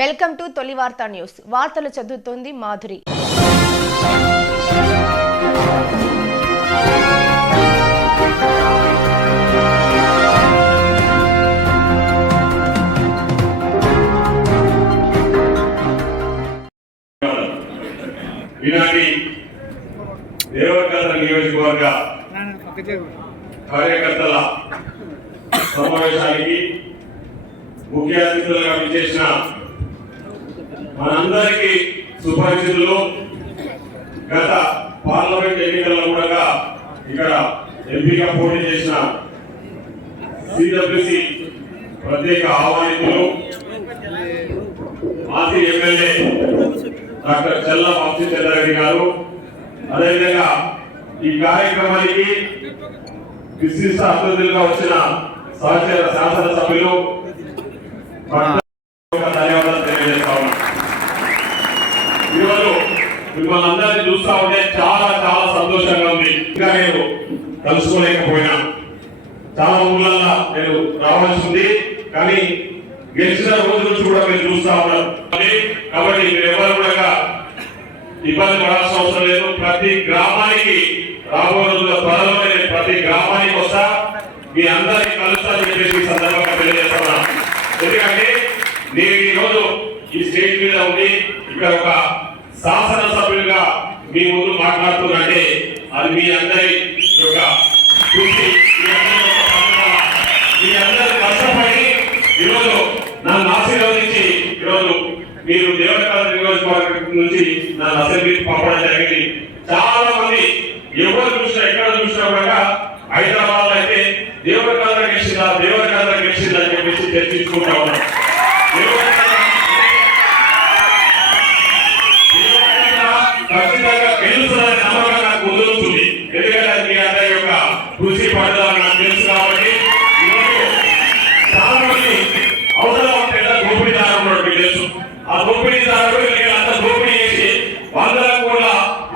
Welcome to తొలి వార్తా news. వార్తలు చదువుతోంది మాధురి. ఈనాటి దేవరకథ నియోజకవర్గ కార్యకర్తల సమావేశానికి ముఖ్య అతిథులుగా విచ్చేసిన మనందరికీ సుపరిచితులు గత పార్లమెంట్ ఎన్నికల్లో కూడా ఇక్కడ ఎంపీగా పోటీ చేసిన సిడబ్ల్యూసి ప్రత్యేక ఆహ్వానితులు మాజీ ఎమ్మెల్యే డాక్టర్ చల్ల వంశీచంద్రారెడ్డి గారు. అదేవిధంగా ఈ కార్యక్రమానికి విశిష్ట అతిథులుగా వచ్చిన సహచర శాసనసభ్యులు ఒక ధన్యవాదాలు తెలియజేస్తా ఉన్నాను ఈరోజు మిమ్మల్ని అందరినీ చూస్తా ఉంటే చాలా చాలా సంతోషంగా ఉంది. ఇంకా నేను కలుసుకోలేకపోయినా. చాలా ఊళ్ళల్లో నేను రావాల్సి ఉంది. కానీ గెలిచిన రోజు నుంచి కూడా మీరు చూస్తా ఉన్నారు. కాబట్టి మీరు ఎవరు కూడా ఇబ్బంది పడాల్సిన అవసరం లేదు. ప్రతి గ్రామానికి రాబోయే రోజుల్లో త్వరలో నేను ప్రతి గ్రామానికి వస్తా. మీ అందరినీ కలుస్తానని చెప్పేసి సందర్భంగా తెలియజేస్తున్నా. ఎందుకంటే నేను ఈ రోజు ఈ స్టేజ్ మీద ఉండి ఇక్కడ ఒక శాసనసభ్యులుగా మీ ముందు మాట్లాడుతున్నారంటే అది మీ అందరి యొక్క కృషి. మీ అందరి కష్టపడి ఈరోజు నన్ను ఆశీర్వదించి ఈరోజు మీరు దేవరకాల నియోజకవర్గం నుంచి నన్ను అసెంబ్లీకి పంపడం జరిగింది. చాలా మంది ఎవరు చూసినా ఎక్కడ చూసినా కూడా హైదరాబాద్ అయితే దేవరకాల గెలిచిందా దేవరకాల గెలిచిందా అని చెప్పేసి చర్చించుకుంటా ఉన్నాం దేవరకాల ఖచ్చితంగా గెలుస్తుందని నమ్మకం నాకు ముందుంటుంది ఎందుకంటే అది మీ అందరి యొక్క కృషి పడుదల నాకు తెలుసు కాబట్టి ఈరోజు చాలా మంది అవసరం ఉంటే దోపిడీదారు ఉన్నాడు మీకు తెలుసు ఆ దోపిడీదారుడు వీళ్ళంతా దోపిడీ చేసి వందల కోట్ల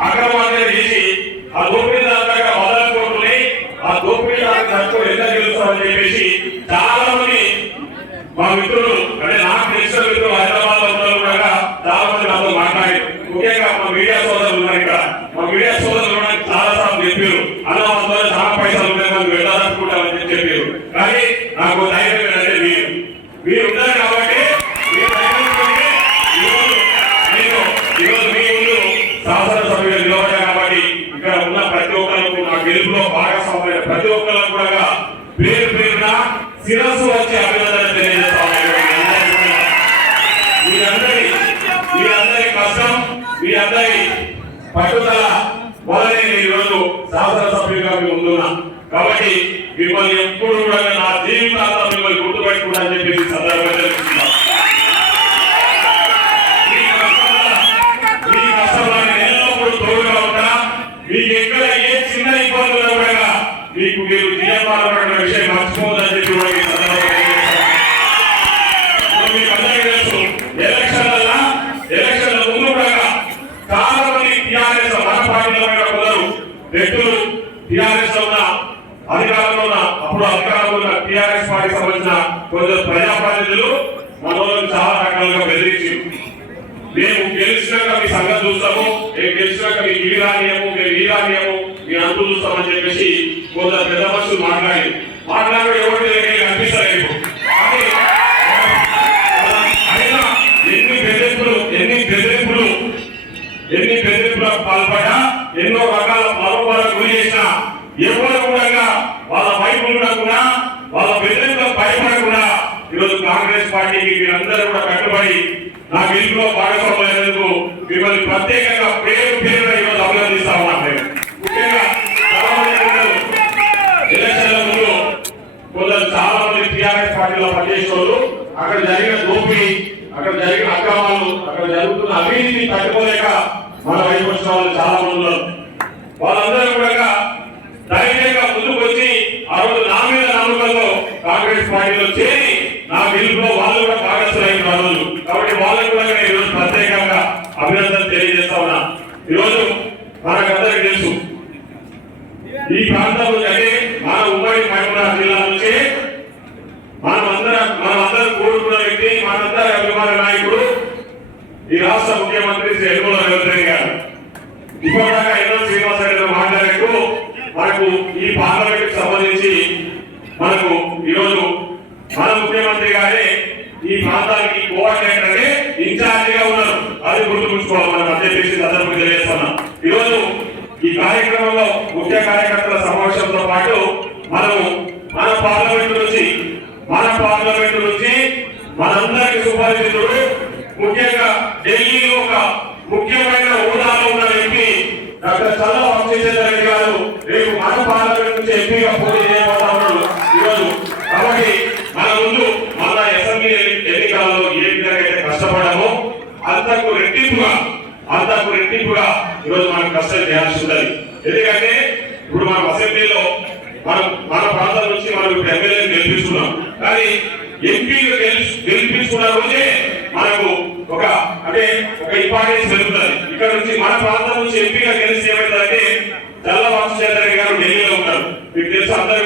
అక్రమాన్ని చేసి ఆ దోపిడీదారు దగ్గర వందల కోట్లని ఆ దోపిడీదారు ఖర్చు ఎంత గెలుస్తామని చెప్పేసి చాలా మంది మా మిత్రులు అంటే నాకు తెలిసిన మిత్రులు హైదరాబాద్లో కూడా దాదాపు నాతో మాట్లాడారు. ముఖ్యంగా మా మీడియా సోదరులు ఉన్నారు ఇక్కడ. మా మీడియా సోదరులు కూడా చాలా సార్లు చెప్పారు. అన్న మా చాలా పైసలు ఉన్నాయి మనం వెళ్ళాలనుకుంటామని చెప్పారు. కానీ నాకు ధైర్యం ఏంటంటే మీరు మీరు ఉన్నారు కాబట్టి ఈరోజు నేను ఈరోజు మీ ముందు శాసనసభ్యులు పట్టుదల ప్రజలు మనోళ్ళని చాలా రకాలుగా బెదిరించి మేము గెలిచినాక మీ సంగతి చూస్తాము మేము గెలిచినాక మీ వీరానియము మేము వీరానియము మీ అంతు చూస్తామని చెప్పేసి కొంత పెద్ద మనుషులు మాట్లాడి మాట్లాడి ఎవరి దగ్గర కనిపిస్తలేదు అయినా ఎన్ని బెదిరింపులు ఎన్ని బెదిరింపులు ఎన్ని బెదిరింపులకు పాల్పడ్డా ఎన్నో రకాల మరోపాలకు గురి చేసిన ఎవరు కూడా వాళ్ళ వైపు కూడా వాళ్ళ బెదిరింపులకు భయపడ కాంగ్రెస్ పార్టీకి మీరందరూ కూడా కట్టుబడి నా గెలుపులో భాగస్వామ్యందుకు మిమ్మల్ని ప్రత్యేకంగా పేరు పేరుగా ఈరోజు అభినందిస్తా ఉన్నాను నేను. ముఖ్యంగా ఎలక్షన్ల ముందు కొందరు చాలా మంది టిఆర్ఎస్ పార్టీలో పనిచేసిన అక్కడ జరిగిన దోపిడీ అక్కడ జరిగిన అక్రమాలు అక్కడ జరుగుతున్న అవినీతిని తట్టుకోలేక మన వైపు వచ్చిన వాళ్ళు చాలా మంది ఉన్నారు. వాళ్ళందరూ కూడా ధైర్యంగా ముందుకు వచ్చి ఆ రోజు నా మీద నమ్మకంలో కాంగ్రెస్ పార్టీలో చేరి నా పిలుపులో వాళ్ళు కూడా భాగస్వామి ఆ రోజు కాబట్టి వాళ్ళకు కూడా నేను ఈరోజు ప్రత్యేకంగా అభినందన తెలియజేస్తా ఉన్నా. ఈరోజు మనకందరికీ తెలుసు ఈ ప్రాంతంలో అంటే మన ఉమ్మడి మహబూబ్నగర్ జిల్లా నుంచి మనమందరం మనమందరం కోరుకున్న వ్యక్తి మనందరి అభిమాన నాయకుడు ఈ రాష్ట్ర ముఖ్యమంత్రి శ్రీ యనమల రేవంత్ రెడ్డి గారు. ఇప్పటిదాకా ఎన్నో శ్రీనివాస రెడ్డి మాట్లాడినట్టు మనకు ఈ పార్లమెంట్ సంబంధించి మనకు ఈరోజు మన ముఖ్యమంత్రి గారే ఈ ప్రాంతానికి కోఆర్డినేటర్ అంటే ఇన్ఛార్జ్ ఉన్నారు. అది గుర్తుంచుకోవాలి మనం అధ్యక్షుడి తెలియజేస్తున్నాం. ఈరోజు ఈ కార్యక్రమంలో ముఖ్య కార్యకర్తల సమావేశంతో పాటు మనము మన పార్లమెంట్ నుంచి మన పార్లమెంట్ నుంచి మనందరికి సుపరిచితుడు ముఖ్యంగా ఢిల్లీ ఒక ముఖ్యమైన హోదాలో ఉన్న వ్యక్తి డాక్టర్ చంద్రబాబు వంశీచంద్ర రెడ్డి గారు రేపు మన పార్లమెంట్ నుంచి ఎంపీగా పోటీ చేయబోతా ఉన్నాడు ఈరోజు కాబట్టి మన ముందు మళ్ళా అసెంబ్లీ ఎన్నికలలో ఏ విధంగా అయితే కష్టపడమో అంతకు రెట్టింపుగా అంతకు రెట్టింపుగా ఈరోజు మనం కష్టం చేయాల్సి ఉంటుంది ఎందుకంటే ఇప్పుడు మనం అసెంబ్లీలో మనం మన ప్రాంతం నుంచి మనం ఇప్పుడు ఎమ్మెల్యే గెలిపిస్తున్నాం. కానీ ఎంపీలు గెలిపించుకున్న రోజే మనకు ఒక అంటే ఒక ఇంపార్టెన్స్ పెరుగుతుంది. ఇక్కడ నుంచి మన ప్రాంతం నుంచి ఎంపీగా గెలిచి ఏమైందంటే చల్లవాసు చంద్ర గారు ఢిల్లీలో ఉంటారు. మీకు తెలుసు అందరూ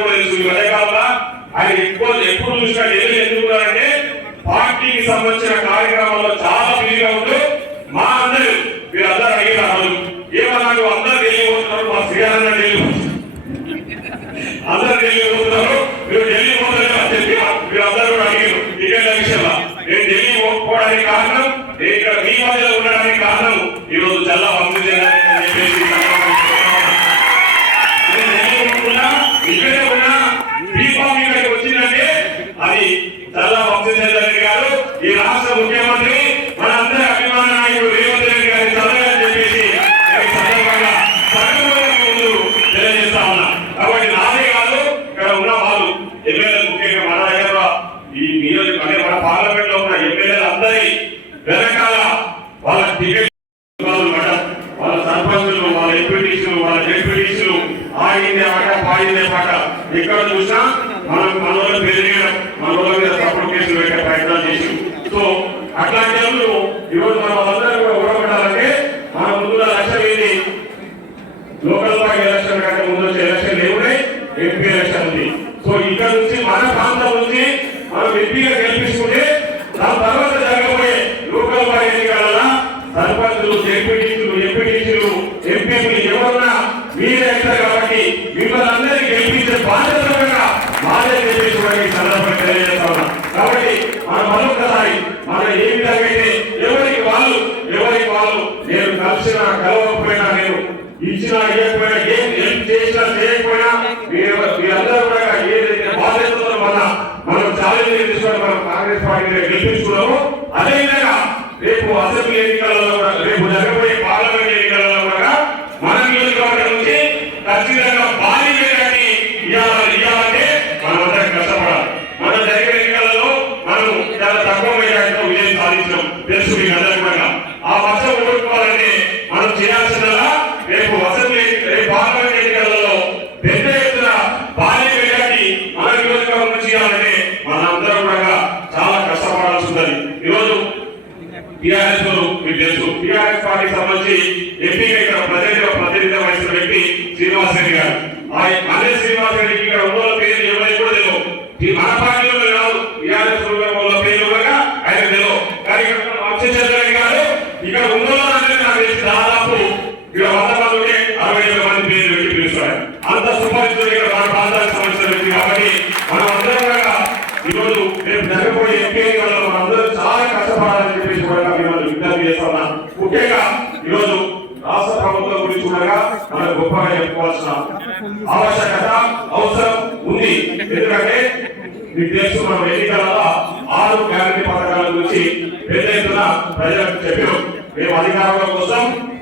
ఎందుకు అంటే పార్టీకి సంబంధించిన కార్యక్రమాల్లో చాలా బిజీగా ఉంటూ మా అందరూ వీళ్ళందరూ అడిగినారు ఏమన్నా అందరూ వెళ్ళిపోతున్నారు. మా శ్రీఆనంద అందరూ ఢిల్లీ మీరు ఢిల్లీ పోతున్నారు అని చెప్పి మీరు అడిగారు. ఇదే నేను ఢిల్లీ పోకపోవడానికి కారణం ఇక్కడ మీ మధ్యలో ఉండడానికి కారణం ఈరోజు చాలా పంపించడానికి మనం ఛాలెంజ్ తీసుకొని మనం కాంగ్రెస్ పార్టీని గెలిపించుకున్నాము అదేవిధంగా రేపు అసెంబ్లీ ఎన్నికలలో కూడా రేపు జరగబోయే పార్లమెంట్ ఎన్నికలలో కూడా మనం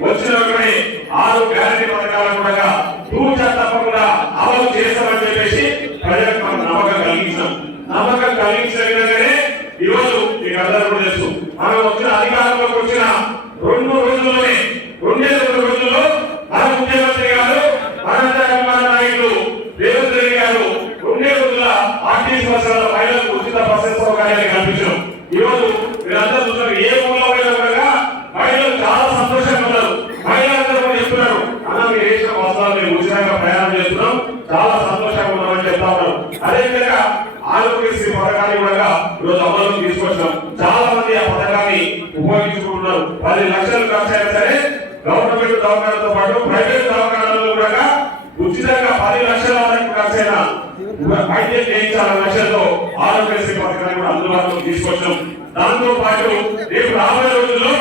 వచ్చిన ఆరు గ్యారంటీ పథకాలు కూడా ఆంధ్రప్రదేశ్ పథకాన్ని కూడా రోజు అమలు తీసుకొచ్చినాం చాలా మంది ఆ పథకాన్ని ఉపయోగించుకుంటున్నారు. పది లక్షలు ఖర్చు అయినా సరే గవర్నమెంట్ దవాఖానతో పాటు ప్రైవేట్ దవాఖానాల్లో కూడా ఉచితంగా పది లక్షల వరకు ఖర్చు అయినా అయితే చేయించాలన్న లక్ష్యంతో ఆరోగ్యశ్రీ పథకాన్ని కూడా అందుబాటులో తీసుకొచ్చాం. దాంతో పాటు రేపు రాబోయే రోజుల్లో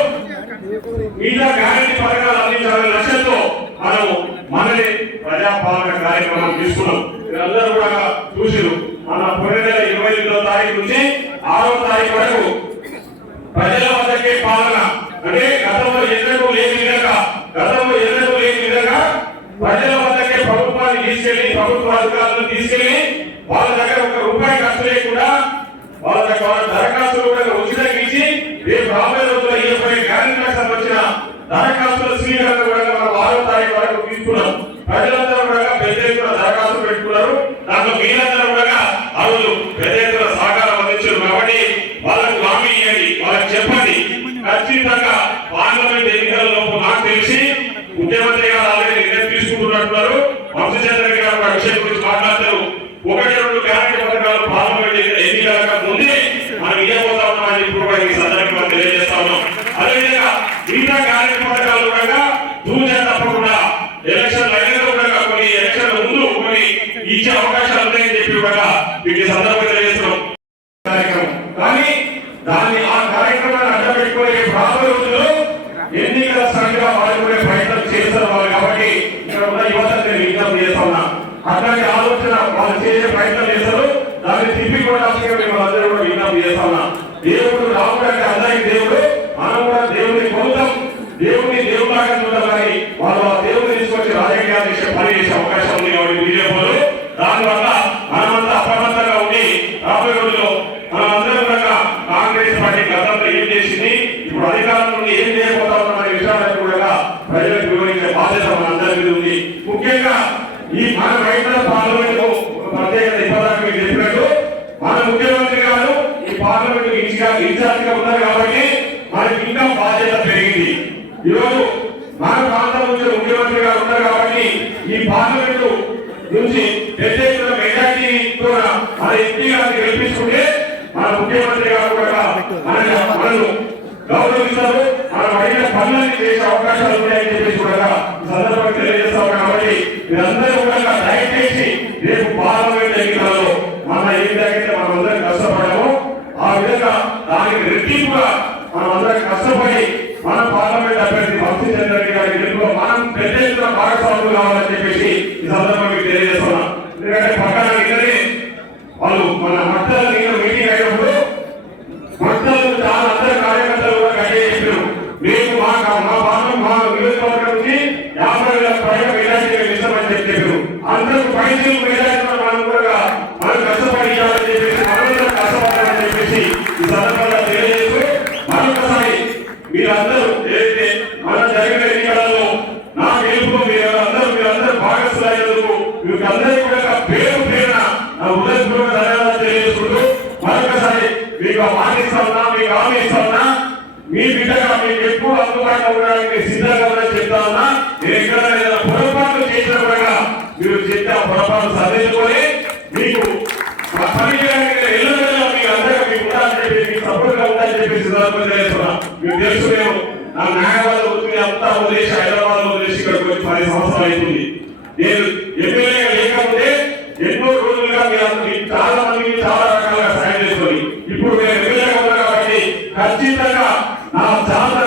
మిగతా గ్యారంటీ పథకాలు అందించాలనే లక్ష్యంతో మనం మనని ప్రజాపాలన కార్యక్రమం తీసుకున్నాం. వీళ్ళందరూ కూడా చూసిరు. మన పొడి ఇరవై ఎనిమిదో తారీఖు నుంచి ఆరో తారీఖు వరకు ప్రజల వద్దకే పాలన. అంటే గతంలో ఎన్నడూ లేని విధంగా గతంలో ఎన్నడూ లేని విధంగా ప్రజల వద్దకే ప్రభుత్వాన్ని తీసుకెళ్ళి ప్రభుత్వ అధికారులను తీసుకెళ్ళి వాళ్ళ దగ్గర ఒక రూపాయి ఖర్చు లేకుండా వాళ్ళ దగ్గర దరఖాస్తులు కూడా ఉచితంగా ఇచ్చి రేపు రాబోయే రోజుల్లో ఈ యొక్క గ్యారెంటీలకు సంబంధించిన స్వీకరణ కూడా మనం ఆరో తారీఖు వరకు తీసుకున్నాం ప్రజలందరూ కూడా పెద్ద ఎత్తున దరఖాస్తులు పెట్టుకున్నారు దాంట్లో మీరందరూ కూడా ఆ రోజు పెద్ద ఎత్తున సహకారం అందించారు కాబట్టి వాళ్ళకు హామీ ఇవ్వండి వాళ్ళకి చెప్పండి ఖచ్చితంగా పార్లమెంట్ ఎన్నికల లోపు నాకు తెలిసి ముఖ్యమంత్రి గారు ఆల్రెడీ నిర్ణయం తీసుకుంటున్నట్టున్నారు వంశచంద్ర గారు ఆ విషయం గురించి మాట్లాడతారు ఒకటి రెండు గ్యారంటీ పథకాలు పార్లమెంట్ ఎన్నికల ముందే మనం ఇవ్వబోతా ఉన్నామని ఇప్పుడు కూడా ఈ సందర్భంగా తెలియజేస్తా ఉన్నాం అదేవిధంగా మిగతా కార్యక్రమాలు కూడా తూచా తప్పకుండా ఎలక్షన్ అయిన కూడా కొన్ని ఎలక్షన్ ముందు కొన్ని ఇచ్చే అవకాశాలు ఉన్నాయని చెప్పి కూడా వీటి సందర్భంగా తెలియజేస్తున్నాం. కార్యక్రమం. కానీ దాన్ని ఆ కార్యక్రమాన్ని అడ్డం పెట్టుకుని రాబోయే రోజుల్లో ఎన్నికల సంఘంగా వాడుకునే ప్రయత్నం చేస్తారు వాళ్ళు కాబట్టి ఇక్కడ ఉన్న యువతకు నేను విజ్ఞప్తి అట్లాంటి ఆలోచన వాళ్ళు చేసే ప్రయత్నం చేస్తారు. దాన్ని తిప్పి కూడా మేము అందరూ కూడా విజ్ఞప్తి చేస్తా దేవుడు రావడానికి అంటే అందరికి దేవుడు. మనం కూడా దేవుని పొందుతాం. దేవుని దేవులాగా చూడాలని వాళ్ళు ఆ దేవుడిని తీసుకొచ్చి రాజకీయాలు చేసే పని చేసే అవకాశం ఉంది కాబట్టి బీజేపీలో దానివల్ల మనమంతా అప్రమత్తంగా ఉండి రాబోయే రోజుల్లో మనమందరం కూడా కాంగ్రెస్ పార్టీ గతంలో ఏం చేసింది ఇప్పుడు అధికారం నుండి ఏం చేయబోతా ఉన్నామనే విషయాలను కూడా ప్రజలకు వివరించే బాధ్యత మనందరి మీద ఉంది. ముఖ్యంగా ఈ మన రైతుల పార్లమెంట్ ప్రత్యేకత ఇప్పటిదాకా మీకు చెప్పినట్టు మన ముఖ్యమంత్రి ఇన్ఛార్జ్ ఉన్నారు కాబట్టి మనకి ఇంకా బాధ్యత పెరిగింది. ఈరోజు మన ప్రాంతం నుంచి ముఖ్యమంత్రిగా ఉన్నారు కాబట్టి ఈ పార్లమెంట్ నుంచి పెద్ద ఎత్తున మెజార్టీ మన ఎంపీ గారిని గెలిపించుకుంటే మన ముఖ్యమంత్రి గారు కూడా మనల్ని గౌరవిస్తారు. మనం అడిగిన పనులన్నీ చేసే అవకాశాలు ఉన్నాయని చెప్పేసి కూడా సందర్భంగా తెలియజేస్తాం కాబట్టి మీరందరూ కూడా దయచేసి రేపు పార్లమెంట్ ఎన్నికలలో మన ఏ విధంగా మనం అందరం కష్టపడము ఆ విధంగా దానికి రెట్టింపుగా మనం అందరం కష్టపడి మన పార్లమెంట్ అభ్యర్థి భక్తి చంద్రెడ్డి గారి గెలుపులో మనం పెద్ద ఎత్తున భాగస్వాములు కావాలని చెప్పేసి ఈ సందర్భంగా మీకు తెలియజేస్తున్నాం ఎందుకంటే పక్కన ఇద్దరే వాళ్ళు మన మట్టల దగ్గర మీటింగ్ అయినప్పుడు మట్టలు చాలా అందరి కార్యకర్తలు కూడా గట్టిగా చెప్పారు మేము మా మా పార్లం మా నియోజకవర్గం నుంచి యాభై వేల పైగా మెజార్టీ ఇస్తామని చెప్పి చెప్పారు అందరూ పైసలు మెజార్టీ మనం కూడా మనం కష్టపడి ఇవ్వాలని చెప్పేసి మనందరం కష్టపడాలని చెప్పేసి ఈ సందర్భంగా తెలియజేస్తూ మరొకసారి మీరందరూ ఏదైతే మన జరిగిన ఎన్నికలలో నా గెలుపులో మీరందరూ మీరందరూ భాగస్వామ్యందుకు మీకు అందరికీ కూడా పేరు పేరున నా హృదయపూర్వక ధన్యవాదాలు తెలియజేసుకుంటూ మరొకసారి మీకు మాట ఇస్తా ఉన్నా మీకు హామీ ఇస్తా ఉన్నా మీ బిడ్డగా మీకు ఎప్పుడు అందుబాటులో ఉండడానికి సిద్ధంగా ఉందని చెప్తా ఉన్నా నేను ఎక్కడ ఏదైనా పొరపాట్లు చేసిన కూడా మీరు చెప్పే ఆ పొరపాటు సరిదిద్దుకొని మీకు ఆ పని చేయడానికి ఎల్లవేళలా మీ అందరికీ మీకు ఉండాలని చెప్పి మీకు సపోర్ట్గా ఉండాలని చెప్పి సిద్ధాంతం తెలియజేస్తున్నా మీకు తెలుసు నేను నా న్యాయవాద వృత్తిని అంతా వదిలేసి హైదరాబాద్లో వదిలేసి ఇక్కడికి వచ్చి పది సంవత్సరాలు అవుతుంది నేను ఎమ్మెల్యేగా లేకపోతే ఎన్నో రోజులుగా మీరు అందరూ మీకు చాలా మందికి చాలా రకాలుగా సాయం చేసుకొని ఇప్పుడు నేను ఎమ్మెల్యేగా ఉన్నా కాబట్టి ఖచ్చితంగా నా జాత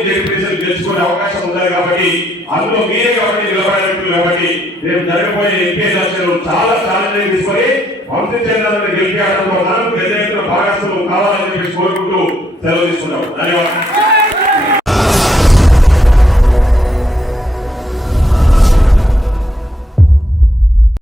అన్ని జడ్పీసీలు గెలుచుకునే అవకాశం ఉంది కాబట్టి అందులో మీరే కాబట్టి నిలబడేట్లు కాబట్టి రేపు జరగబోయే ఎంపీ ఎలక్షన్లు చాలా ఛాలెంజ్ తీసుకొని వంశీ గెలిపి గెలిపేయడంలో మనం పెద్ద ఎత్తున భాగస్వామ్యం కావాలని చెప్పి కోరుకుంటూ సెలవు తీసుకున్నాం ధన్యవాదాలు.